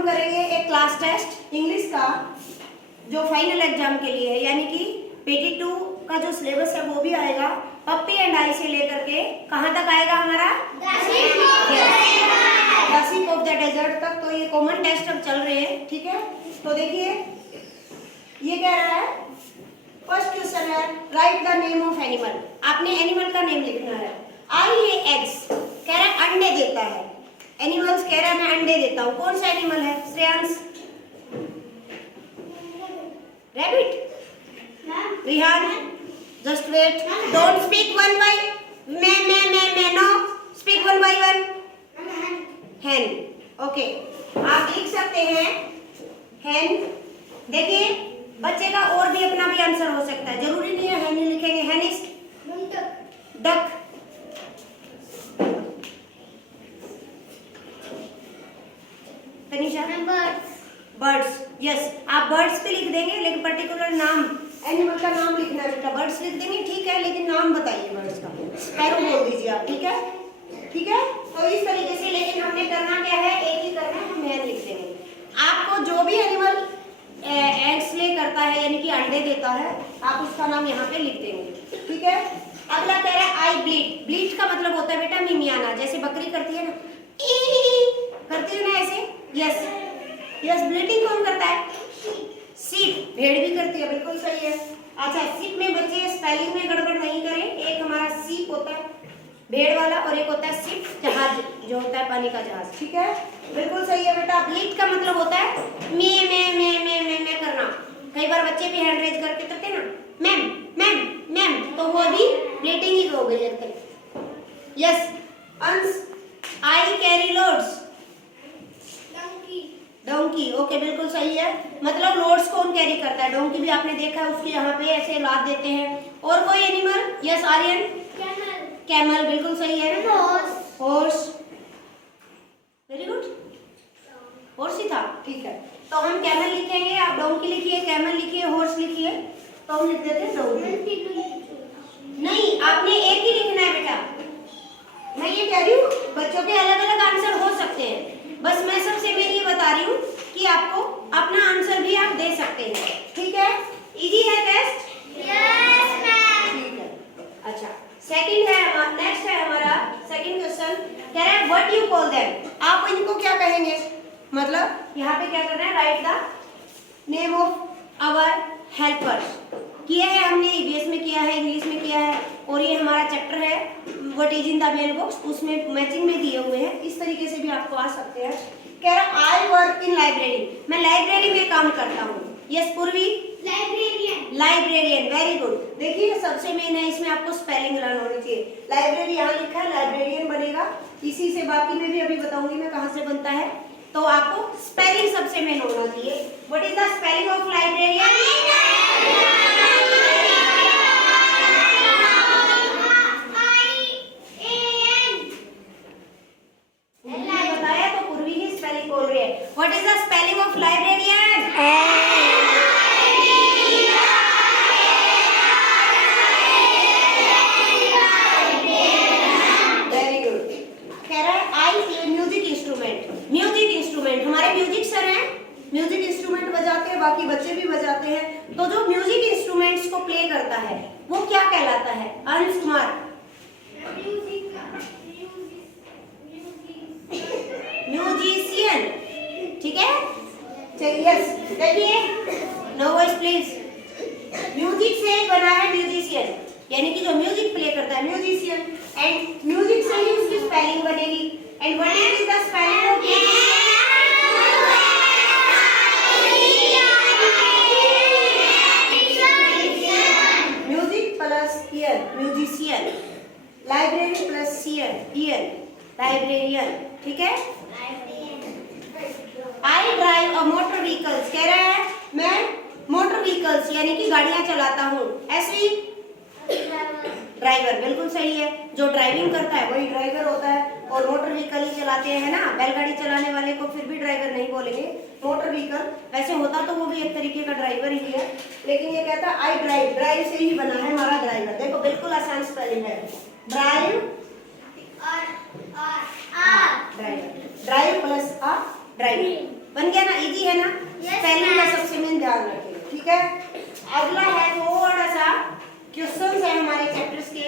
हम करेंगे एक क्लास टेस्ट इंग्लिश का जो फाइनल एग्जाम के लिए है, यानी कि PT2 का जो सिलेबस है वो भी आएगा पप्पी एंड आई से लेकर के कहाँ तक आएगा हमारा, the ship of the desert तक। तो ये कॉमन टेस्ट अब चल रहे हैं, ठीक है। तो देखिए ये कह रहा है, फर्स्ट क्वेश्चन है write the name of animal. आपने एनिमल का नेम लिखना है। आई ये एग्स कह रहा है अंडे देता है, एनिमल्स कह रहा है मैं अंडे देता हूँ। कौन सा एनिमल है Shreyansh? Rabbit? Rihan just wait, don't speak one by मैं no, speak one by one. Hen, okay आप लिख सकते हैं हैन। देखिए बच्चे का और भी अपना भी आंसर हो सकता है, जरूरी नहीं है हैन ही लिखेंगे। Hen is duck. Tanisha? Birds, yes आप बर्ड्स पे लिख देंगे, लेकिन पर्टिकुलर नाम एनिमल का नाम लिखना है बेटा। बर्ड्स लिख देंगे ठीक है, लेकिन नाम बताइए बर्ड्स का। स्पैरो बोल दीजिए आप, ठीक है ठीक है। तो इस तरीके से, लेकिन हमने करना क्या है, एक ही करना है, हम हैन लिख देंगे। आपको जो भी एनिमल एग्स ले करता है यानी कि अंडे देता है, आप उसका नाम यहाँ पे लिख देंगे, ठीक है। अगला कह रहा है आई ब्लीड। ब्लीड का मतलब होता है बेटा मिमियाना, जैसे बकरी करती है ना, करती है ना ऐसे, यस यस। ब्लीडिंग कौन करता है? सीप, भेड़ भी करती है, बिल्कुल सही है। अच्छा सीप में बच्चे स्पेलिंग में गड़बड़ नहीं करें, एक हमारा सीप होता है भेड़ वाला और एक होता है सीप जहाज जो होता है पानी का जहाज, ठीक है बिल्कुल सही है बेटा। ब्लीड का मतलब होता है मैं करना। कई बार बच्चे भी हैंड रेज करके करते हैं ना, मैम मैम मैम, तो वो भी ब्लीडिंग ही हो गई है। यस अंश, I carry loads. Donkey, okay बिल्कुल सही है। मतलब लोड्स कौन कैरी करता है? डोंकी भी आपने देखा है, उसके यहाँ पे ऐसे लाद देते हैं। और कोई एनिमल? यस आर्यन? कैमल, बिल्कुल सही है। हॉर्स, वेरी गुड, हॉर्स ही था, ठीक है। तो हम कैमल लिखेंगे, आप डोंकी लिखिए, कैमल लिखिए, हॉर्स लिखिए, तो हम लिख देते हैं डोंकी। नहीं आपने एक ही लिखना है बेटा, मैं ये कह रही हूँ बच्चों के अलग अलग आंसर हो सकते हैं, बस मैं सबसे मेन ये बता रही हूँ कि आपको अपना आंसर भी आप दे सकते हैं, ठीक है। इजी है टेस्ट? यस मैम, ठीक है। अच्छा सेकंड है, नेक्स्ट है हमारा सेकंड क्वेश्चन, कह रहा है व्हाट यू कॉल देम। आप इनको क्या कहेंगे? मतलब यहाँ पे क्या करना है, write the name of our helpers. किया है हमने, ईवीएस में किया है, इंग्लिश में किया है, और ये हमारा चैप्टर है what is in the mail box, उसमें मैचिंग में दिए हुए हैं। इस तरीके से भी आपको आ सकते हैं। कह रहा आई वर्क इन लाइब्रेरी, मैं लाइब्रेरी में काम करता हूँ। यस पूर्वी? लाइब्रेरियन। Librarian, very good. देखिए सबसे मेन है इसमें आपको स्पेलिंग लर्न होनी चाहिए। लाइब्रेरी यहाँ लिखा है, लाइब्रेरियन बनेगा। इसी से बाकी में भी अभी बताऊंगी मैं कहाँ से बनता है, तो आपको स्पेलिंग सबसे मेन होना चाहिए। What is the spelling of librarian? What is the spelling of librarian? Very good. कह रहा है I play music instrument. Music instrument हमारे म्यूजिक सर हैं, म्यूजिक इंस्ट्रूमेंट बजाते हैं, बाकी बच्चे भी बजाते हैं। तो जो म्यूजिक इंस्ट्रूमेंट्स को प्ले करता है वो क्या कहलाता है? अंश कुमार? म्यूजिशियन, ठीक है चलिए। यस देखिए, नो वॉइस प्लीज। म्यूजिक से बना है म्यूजिशियन, यानी कि जो म्यूजिक प्ले करता है म्यूजिशियन, एंड म्यूजिक से ही उसकी स्पेलिंग बनेगी। And what is the spelling of music plus year musician, library plus year librarian, ठीक है। I drive a motor vehicles, कह रहा है मैं मोटर व्हीकल्स यानी कि गाड़ियां चलाता हूँ। एसवी? ड्राइवर, बिल्कुल सही है। जो ड्राइविंग करता है वही ड्राइवर होता है, और मोटर व्हीकल ही चलाते हैं ना, बैलगाड़ी चलाने वाले को फिर भी ड्राइवर नहीं बोलेंगे, मोटर व्हीकल। वैसे होता तो वो भी एक तरीके का ड्राइवर ही है, लेकिन ये कहता है आई ड्राइव, ड्राइव से ही बना है हमारा ड्राइवर। देखो बिल्कुल आसान स्पेलिंग है, drive driver, drive plus a driver, बन गया ना, इजी है ना? स्पेलिंग का सबसे मेन ध्यान रखिए, ठीक है। अगला है थोड़ा सा क्वेश्चंस है हमारे चैप्टर्स के,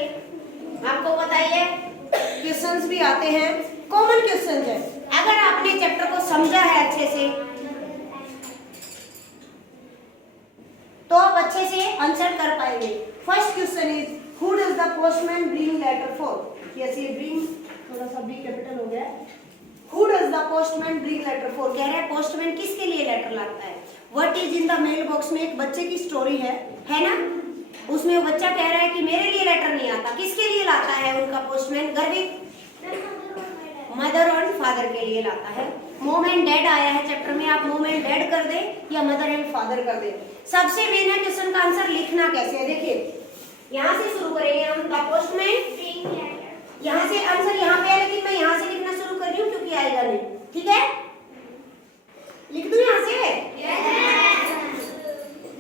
आपको पता ही है क्वेश्चंस भी आते हैं, कॉमन क्वेश्चंस है। अगर आपने चैप्टर को समझा है अच्छे से तो आप अच्छे से आंसर कर पाएंगे। First question is who does the postman bring letter for. Yes, ये ब्रिंग थोड़ा सा बी कैपिटल हो गया। Who does the postman bring letter for, कह रहा है पोस्टमैन किसके लिए लेटर लाता है। What is in the mail box में एक बच्चे की स्टोरी है ना? उसमें वो बच्चा कह रहा है कि मेरे लिए लेटर नहीं आता, किसके लिए लाता है उनका पोस्टमैन? गर्वित, मदर और फादर के लिए लाता है। मॉम एंड डैड आया है चैप्टर में, आप मॉम एंड डैड कर दे या मदर एंड फादर कर दे। सबसे मेन है क्वेश्चन का आंसर लिखना कैसे है। देखिए यहाँ से शुरू करेंगे हम, द पोस्टमैन, यहाँ से आंसर यहाँ पे है, लेकिन मैं यहाँ से लिखना शुरू कर रही हूँ क्योंकि आएगा नहीं, ठीक है? लिख दूं यहाँ से?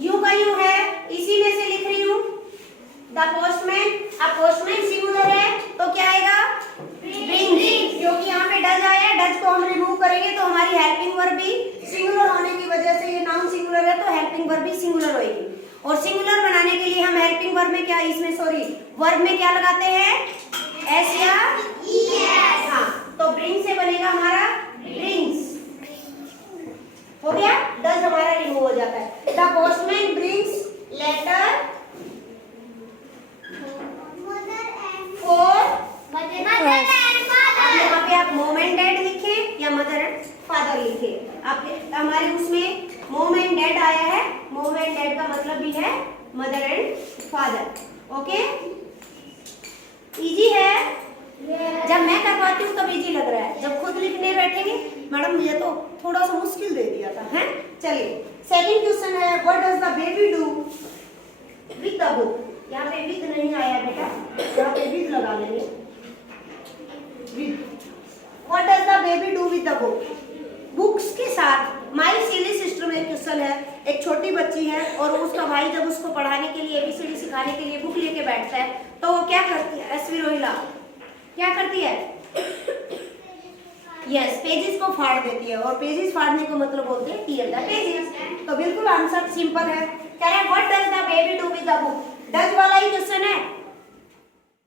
यू का यू है, इसी में से लिख रही हूँ द पोस्टमैन। अब पोस्टमैन सिंगुलर है तो क्या आएगा? ब्रिंग, क्योंकि यहाँ पे डज आया, डज को हम रिमूव करेंगे तो हमारी हेल्पिंग वर्ब भी सिंगुलर होने की वजह से, ये नाउन सिंगुलर है तो हेल्पिंग वर्ब भी सिंगुलर होगी। और सिंगुलर बनाने के लिए हम हेल्पिंग वर्ब में क्या, इसमें सॉरी वर्ब में क्या लगाते हैं? एस या ईएस। हाँ, तो ब्रिंग से बनेगा हमारा ब्रिंग्स, हो गया। डज हमारा रिमूव हो जाता है। The postman brings letter for mother and father. यहाँ पे आप मॉम एंड डैड लिखे या मदर एंड फादर लिखे, आप हमारे उसमें मॉम एंड डैड आया है, मॉम एंड डैड का मतलब भी है mother and father. Okay, easy है। जब मैं करवाती हूँ तब इजी लग रहा है, जब खुद लिखने बैठेंगे मैडम ये तो थोड़ा सा मुश्किल दे दिया था, हैं? चलिए सेकंड क्वेश्चन है what does the baby do with the book. यहाँ पे विद नहीं आया बेटा, यहाँ पे विद लगा लेंगे, with. What does the baby do with the book, books के साथ। माय सिली सिस्टर में क्वेश्चन है, एक छोटी बच्ची है और उसका भाई जब उसको पढ़ाने के लिए एबीसीडी सिखाने के लिए बुक लेके बैठता है तो वो क्या करती है? एसवी रोहिला क्या करती है? यस, पेजेस को फाड़ देती है, और पेजेस फाड़ने को मतलब बोलते हैं टीयर द पेजेस। तो बिल्कुल आंसर सिंपल है, कह रहे हैं what does the baby do with the book. Does वाला ही क्वेश्चन है,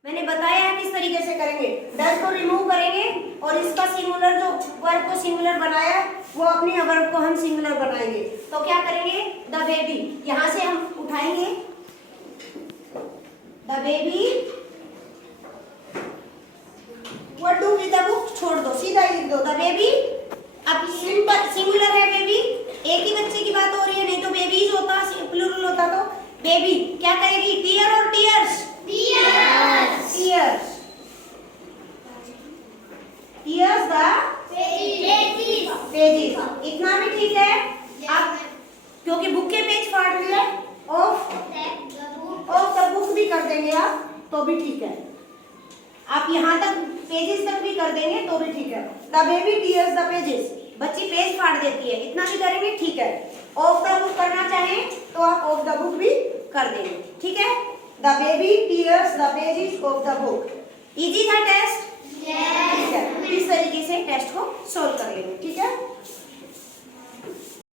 मैंने बताया है किस तरीके से करेंगे। डज को रिमूव करेंगे और इसका सिंगुलर जो वर्ब को सिंगुलर बनाया वो अपने वर्ब को हम सिंगुलर बनाएंगे। तो क्या करेंगे? द बेबी, यहाँ से हम उठाएंगे the baby what do with the book, छोड़ दो, सीधा ही लिख दो द बेबी। अब सिंपल सिंगुलर है बेबी, एक ही बच्चे की बात हो रही है, नहीं तो बेबीज होता, प्लूरल होता तो बेबी क्या करेगी? टीयर और tears, tears, tears, tears the pages, pages. इतना भी ठीक है। आप क्योंकि बुक के पेज फाड़ दिए, ऑफ द बुक भी कर देंगे आप तो भी ठीक है। आप यहाँ तक पेजेस तक भी कर देंगे तो भी ठीक है। The baby tears the pages, बच्ची पेज फाड़ देती है, इतना भी करेंगे ठीक है। ऑफ द बुक करना चाहें तो आप ऑफ द बुक भी कर देंगे, ठीक है। The baby tears the pages of the book. Easy था टेस्ट? ठीक है, इस तरीके से टेस्ट को सोल्व कर लेंगे, ठीक है।